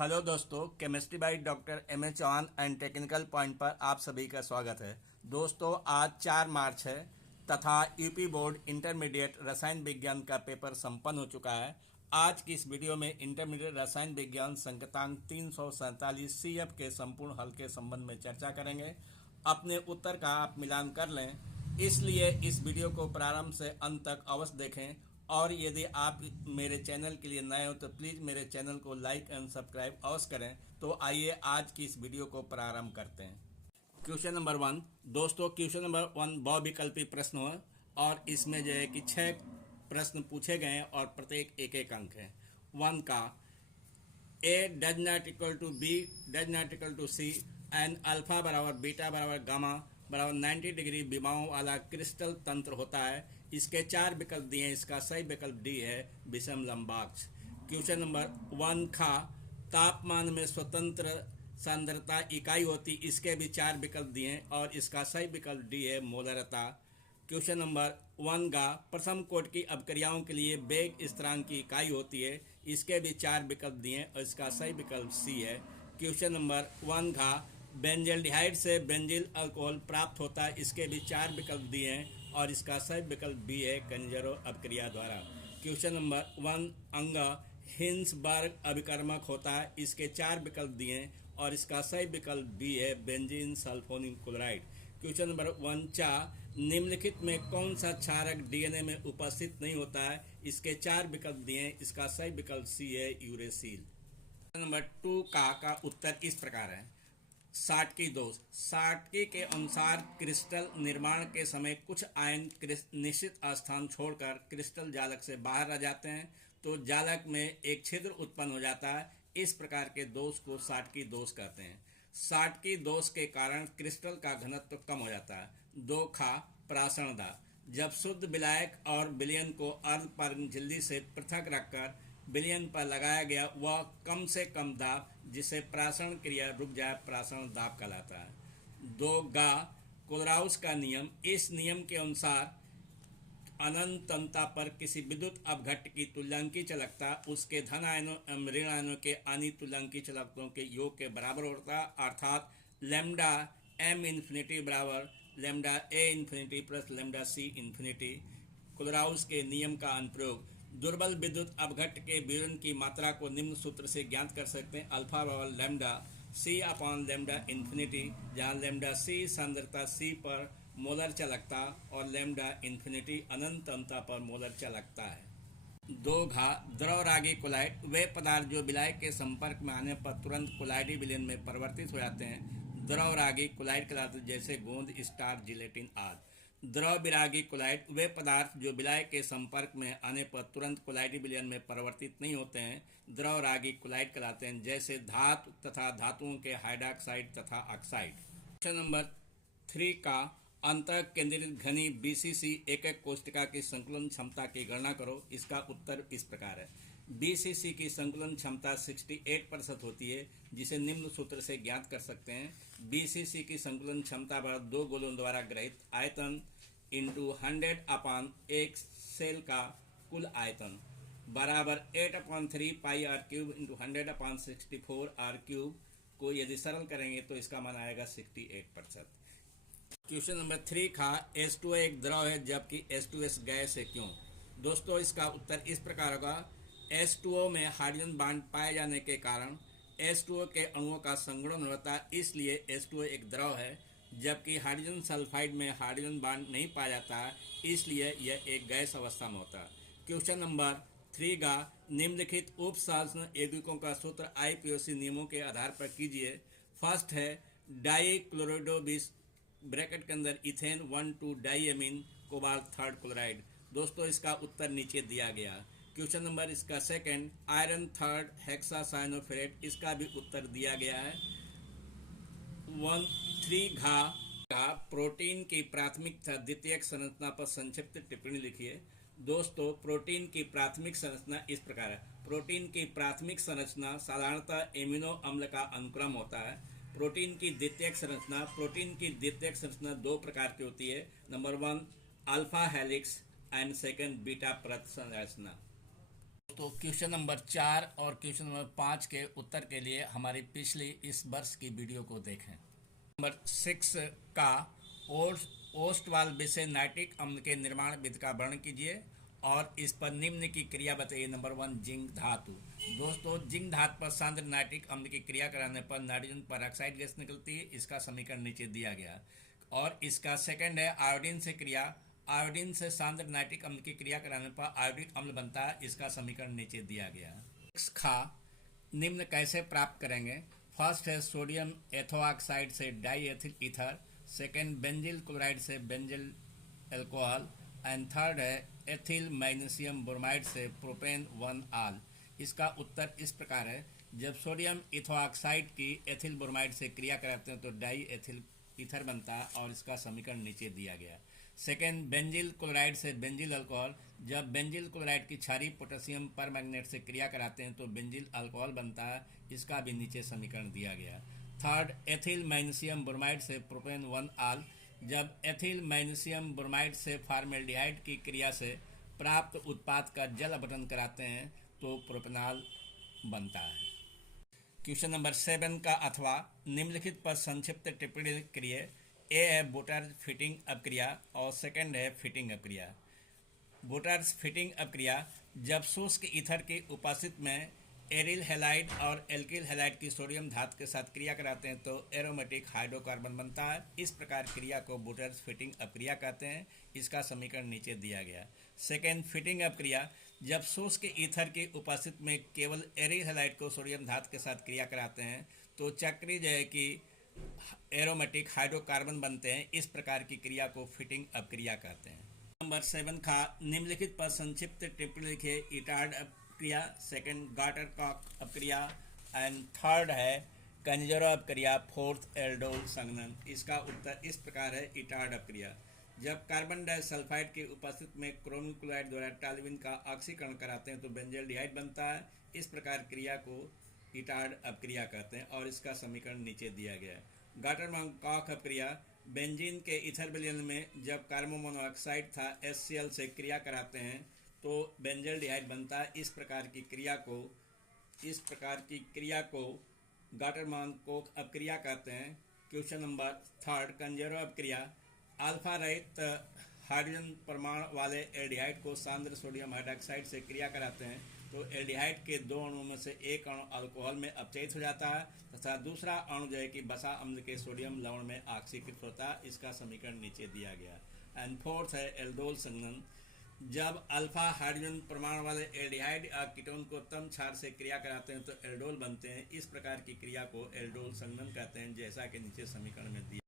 Hello दोस्तों, chemistry by doctor M A Chauhan and technical point पर आप सभी का स्वागत है। दोस्तों, आज 4 मार्च है तथा यूपी बोर्ड इंटरमीडिएट रसायन विज्ञान का पेपर संपन्न हो चुका है। आज की इस वीडियो में इंटरमीडिएट रसायन विज्ञान संकेतांक 347 CF के संपूर्ण हल के संबंध में चर्चा करेंगे। अपने उत्तर का आप मिलान कर लें, इसलिए इस वीडियो को प्रारंभ से अंत तक अवश्य देखें। और यदि आप मेरे चैनल के लिए नए हो तो प्लीज़ मेरे चैनल को लाइक एंड सब्सक्राइब अवश्य करें। तो आइए आज की इस वीडियो को प्रारंभ करते हैं। Question number 1। दोस्तों, क्वेश्चन नंबर 1 बहुविकल्पी प्रश्न हो और इसमें जो है कि 6 प्रश्न पूछे गए हैं और प्रत्येक एक एक अंक है। 1 का A does not equal to B does not equal to C and alpha बराबर बीटा बराबर गामा बराबर 90 डिग्री विमाओं वाला क्रिस्टल तंत्र होता है। इसके 4 विकल्प दिए हैं। इसका सही विकल्प डी है विषम लंबाक्ष। क्वेश्चन नंबर 1 खा तापमान में स्वतंत्र सांद्रता इकाई होती, इसके भी 4 विकल्प दिए हैं और इसका सही विकल्प डी है मोलरता। क्वेश्चन नंबर 1 गा प्रथम कोटि की अपक्रियाओं के लिए वेग स्थिरांक की इकाई होती है, इसके भी 4 विकल्प दिए हैं और इसका सही विकल्प सी है। क्वेश्चन नंबर 1 घा बेंजल्डिहाइड से बेंजिल अल्कोहल प्राप्त होता है, इसके भी 4 विकल्प दिए हैं और इसका सही विकल्प बी है कंजरो अपक्रिया द्वारा। क्वेश्चन नंबर 1 अंग हिंसबर्ग अभिकर्मक होता है, इसके 4 विकल्प दिए हैं और इसका सही विकल्प बी है benzene sulphonic chloride. Question number 1 चा निम्नलिखित में कौन सा क्षारक डीएनए में उपस्थित नहीं होता है, इसके 4 विकल्प दिए हैं, इसका सही विकल्प सी है यूरेसिल। नंबर 2 का उत्तर इस प्रकार है। साटकी दोष। साटकी के अनुसार क्रिस्टल निर्माण के समय कुछ आयन निश्चित स्थान छोड़कर क्रिस्टल जालक से बाहर आ जाते हैं तो जालक में एक छिद्र उत्पन्न हो जाता है। इस प्रकार के दोष को साटकी दोष कहते हैं। साटकी दोष के कारण क्रिस्टल का घनत्व कम हो जाता है। 2 खा प्रासरणदा। जब शुद्ध विलायक और विलयन को अर्धपर्ग झिल्ली से पृथक रखकर विलयन पर लगाया गया वह कम से कम दाब जिसे प्रासरण क्रिया रुक जाए प्रासरण दाब कहलाता है। 2 गा कोलराउस का नियम। इस नियम के अनुसार अनंतता पर किसी विद्युत अपघट्ट की तुल्यांकी चालकता उसके धन आयनों एवं ऋण आयनों के आनी तुल्यांकी चालकताओं के योग के बराबर होता है, अर्थात लैम्डा m इन्फिनिटी बराबर lambda a infinity plus lambda c infinity. Kohlrausch के नियम का अनुप्रयोग। दुर्बल विद्युत अपघट्ट के विवरण की मात्रा को निम्न सूत्र से ज्ञात कर सकते हैं। अल्फा बराबर lambda c upon lambda infinity, जहाँ लैम्डा c सांद्रता c पर मोलर चालकता और लैम्डा इन्फिनिटी अनंतता पर मोलर चालकता है। 2 घा द्रवरागी कोलाइड। वे पदार्थ जो विलायक के संपर्क में आने पर तुरंत कोलाइडी विलयन में परिवर्तित हो जाते हैं द्रवरागी कोलाइड कहलाते हैं, जैसे गोंद, स्टार्च, जिलेटिन आदि। द्रव विरागी कोलाइड। वे पदार्थ जो विलायक के संपर्क में आने पर तुरंत कोलाइडी विलयन में परिवर्तित नहीं होते हैं द्रवरागी कोलाइड कहलाते हैं, जैसे धातु तथा धातुओं के हाइड्रॉक्साइड तथा ऑक्साइड। क्वेश्चन नंबर 3 का अंतः केंद्रित घनी BCC एक कोशिका की संकुलन क्षमता की गणना करो। इसका उत्तर इस प्रकार है। BCC की संकुलन क्षमता 68% होती है, जिसे निम्न सूत्र से ज्ञात कर सकते हैं। BCC की संकुलन क्षमता पर 2 गोलों द्वारा ग्रहित आयतन इंटू 100 अपान एक सेल का कुल आयतन बराबर 8/3 पाई r³ इंटू 100 अपान 64 r³ को यदि सरल करेंगे तो इसका मान आएगा 68%। क्वेश्चन नंबर 3 खा H2O एक द्रव है जबकि H2S गैस है, क्यों? दोस्तों, इसका उत्तर इस प्रकार होगा। H2O में हाइड्रोजन बांड पाए जाने के कारण H2O के अणुओं का संगुणन होता है, इसलिए H2O एक द्रव है, जबकि हाइड्रोजन सल्फाइड में हाइड्रोजन बांड नहीं पाया जाता है, इसलिए यह एक गैस अवस्था में होता है। क्वेश्चन नंबर 3 का निम्नलिखित उप संरचना यौगिकों का सूत्र IPOC नियमों के आधार पर कीजिए। फर्स्ट है डाइक्लोरोडोबिस ब्रैकेट के अंदर इथेन 1,2 डाइएमीन कोबाल्ट 3 क्लोराइड। दोस्तों, इसका उत्तर नीचे दिया गया। क्वेश्चन नंबर इसका सेकंड आयरन 3 हेक्सासाइनोफेरेट, इसका भी उत्तर दिया गया है। 3 घा प्रोटीन की प्राथमिक तथा द्वितीयक संरचना पर संक्षिप्त टिप्पणी लिखिए। दोस्तों, प्रोटीन की प्राथमिक संरचना इस प्रकार है। प्रोटीन की प्राथमिक संरचना साधारणतः एमिनो अम्ल का अनुक्रम होता है। प्रोटीन की द्वितीयक संरचना 2 प्रकार की होती है। Number 1 alpha helix and second beta परत संरचना। तो क्वेश्चन नंबर 4 और क्वेश्चन नंबर 5 के उत्तर के लिए हमारी पिछली इस वर्ष की वीडियो को देखें। नंबर 6 का ओस्टवाल विषय नाइट्रिक अम्ल के निर्माण विधि का वर्णन कीजिए और इस पर निम्न की क्रिया बताइए। नंबर 1 जिंक धातु। दोस्तों, जिंक धातु पर सांद्र नाइट्रिक अम्ल की क्रिया कराने पर नाइट्रोजन पेरोक्साइड गैस निकलती है। इसका समीकरण नीचे दिया गया। और इसका सेकंड है आयोडीन से क्रिया। आयोडीन से सांद्र नाइट्रिक अम्ल की क्रिया कराने पर आयोडिक अम्ल बनता है। इसका समीकरण नीचे दिया गया। खा निम्न कैसे प्राप्त करेंगे। फर्स्ट है सोडियम एथोऑक्साइड से die ethyl ether, second benzyl chloride से बेंजिल एल्कोहल एंड थर्ड है एथिल मैग्नीशियम ब्रोमाइड से प्रोपेन 1 आल। इसका उत्तर इस प्रकार है। जब सोडियम इथोऑक्साइड की एथिल ब्रोमाइड से क्रिया कराते हैं तो डाई एथिल ईथर बनता है और इसका समीकरण नीचे दिया गया। सेकेंड, बेंजिल क्लोराइड से बेंजिल अल्कोहल। जब बेंजिल क्लोराइड की क्षारीय पोटेशियम परमैंगनेट से क्रिया कराते हैं तो बेंजिल अल्कोहल बनता है। इसका भी नीचे समीकरण दिया गया। थर्ड, एथिल मैग्नीशियम ब्रोमाइड से प्रोपेन 1 आल। जब एथिल मैग्नीशियम ब्रोमाइड से फॉर्मेल्डिहाइड की क्रिया से प्राप्त उत्पाद का जल अपघटन कराते हैं तो प्रोपेनॉल बनता है। क्वेश्चन नंबर 7 का अथवा निम्नलिखित पर संक्षिप्त टिप्पणी करिए। ए है बोटार्ज फिटिंग अपक्रिया और सेकंड है फिटिंग अपक्रिया। बोटार्ज फिटिंग अपक्रिया जब शुष्क ईथर की उपस्थिति में एरिल हैलाइड और एल्किल हैलाइड की सोडियम धातु के साथ क्रिया कराते हैं तो एरोमेटिक हाइड्रोकार्बन बनता है। इस प्रकार क्रिया को बोटार्ज फिटिंग अपक्रिया कहते हैं। इसका समीकरण नीचे दिया गया। सेकेंड, फिटिंग अपक्रिया जब शुष्क ईथर की उपस्थिति में केवल एरिल हैलाइड को सोडियम धातु के साथ क्रिया कराते हैं तो चक्रीय जो है कि एरोमेटिक हाइड्रोकार्बन बनते हैं। इस प्रकार की क्रिया को फिटिंग अपक्रिया कहते हैं। नंबर 7 का निम्नलिखित पर संक्षिप्त टिप्पणी लिखिए। इटार्ड अपक्रिया, सेकंड गाटर कॉक अपक्रिया एंड थर्ड है कंजरो अपक्रिया, फोर्थ एल्डोल संघनन। इसका उत्तर इस प्रकार है। इटार्ड अपक्रिया जब कार्बन डाइसल्फाइड की उपस्थिति में क्रोमियम क्लोराइड द्वारा टॉल्यूइन का ऑक्सीकरण कराते हैं तो बेंजल्डिहाइड बनता है। इस प्रकार क्रिया को इटार्ड अपक्रिया कहते हैं और इसका समीकरण नीचे दिया गया है। गाटर-कॉक अपक्रिया बेंजीन के ईथर विलयन में जब कार्बन मोनोऑक्साइड था HCl से क्रिया कराते हैं तो बेंजल्डिहाइड बनता है। इस प्रकार की क्रिया को गाटर-कॉक अपक्रिया कहते हैं। क्वेश्चन नंबर 3 कंजरो अपक्रिया अल्फा रहित हाइड्रोजन परमाणु वाले एल्डिहाइड को सांद्र सोडियम हाइड्रॉक्साइड से क्रिया कराते हैं तो एल्डिहाइड के 2 अणुओं में से एक अणु अल्कोहल में अपचयित हो जाता है तथा दूसरा अणु जो है कि बसा अम्ल के सोडियम लवण में ऑक्सीकृत होता है। इसका समीकरण नीचे दिया गया। एंड फोर्थ है एल्डोल संघनन जब अल्फा हाइड्रोजन परमाणु वाले एल्डिहाइड या कीटोन को तम क्षार से क्रिया कराते हैं तो एल्डोल बनते हैं। इस प्रकार की क्रिया को एल्डोल संघनन कहते हैं जैसा कि नीचे समीकरण में दिया